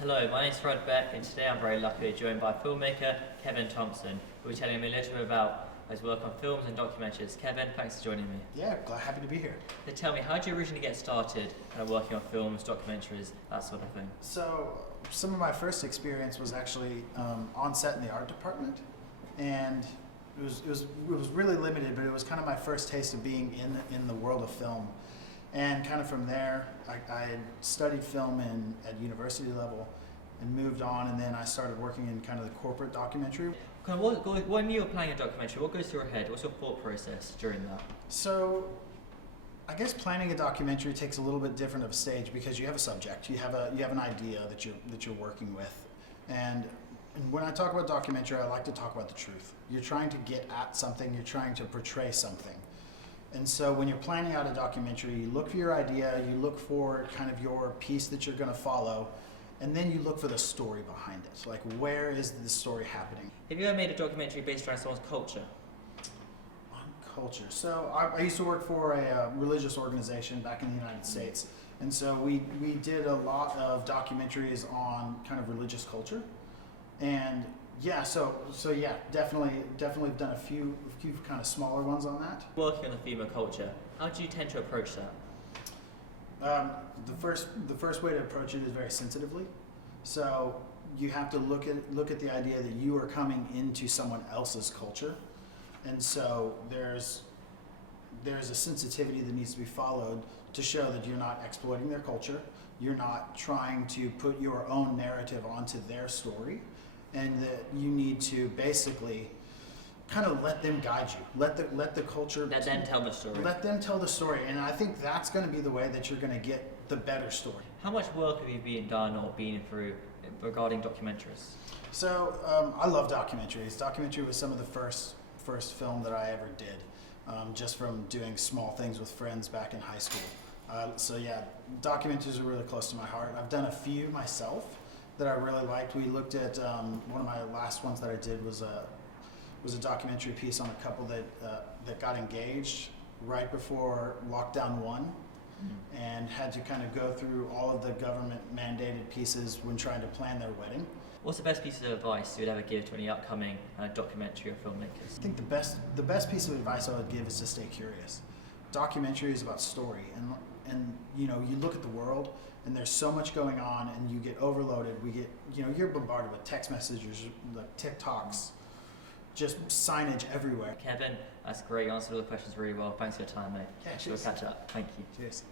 Hello, my name's Fred Beck, and today I'm very lucky to be joined by filmmaker Kevin Thompson, who will be telling me a little bit about his work on films and documentaries. Kevin, thanks for joining me. Yeah, happy to be here. So tell me, how did you originally get started working on films, documentaries, that sort of thing? So, some of my first experience was actually on set in the art department, and it was really limited, but it was kind of my first taste of being in the world of film. And kind of from there, I had studied film at university level and moved on, and then I started working in kind of the corporate documentary. When you're planning a documentary, what goes through your head? What's your thought process during that? So, I guess planning a documentary takes a little bit different of a stage because you have a subject, you have an idea that you're working with, and when I talk about documentary, I like to talk about the truth. You're trying to get at something, you're trying to portray something. And so when you're planning out a documentary, you look for your idea, you look for kind of your piece that you're going to follow, and then you look for the story behind it. Like, where is the story happening? Have you ever made a documentary based around someone's culture? On culture. So I used to work for a religious organization back in the United States. And so we did a lot of documentaries on kind of religious culture. And yeah, so yeah, definitely done a few kind of smaller ones on that. Working on the theme of culture, how do you tend to approach that? The first way to approach it is very sensitively. So you have to look at the idea that you are coming into someone else's culture, and so there's a sensitivity that needs to be followed to show that you're not exploiting their culture, you're not trying to put your own narrative onto their story, and that you need to basically kind of let them guide you. Let the culture. Let them tell the story. Let them tell the story, and I think that's going to be the way that you're going to get the better story. How much work have you done or been through regarding documentaries? So I love documentaries. Documentary was some of the first film that I ever did, just from doing small things with friends back in high school. So yeah, documentaries are really close to my heart. I've done a few myself that I really liked. We looked at one of my last ones that I did was a documentary piece on a couple that got engaged right before lockdown 1, and had to kind of go through all of the government mandated pieces when trying to plan their wedding. What's the best piece of advice you would ever give to any upcoming documentary or filmmakers? I think the best piece of advice I would give is to stay curious. Documentary is about story, and you look at the world, and there's so much going on, and you get overloaded. You're bombarded with text messages, like TikToks, just signage everywhere. Kevin, that's great. You answered all the questions really well. Thanks for your time, mate. Yeah, We'll catch up. Thank you. Cheers.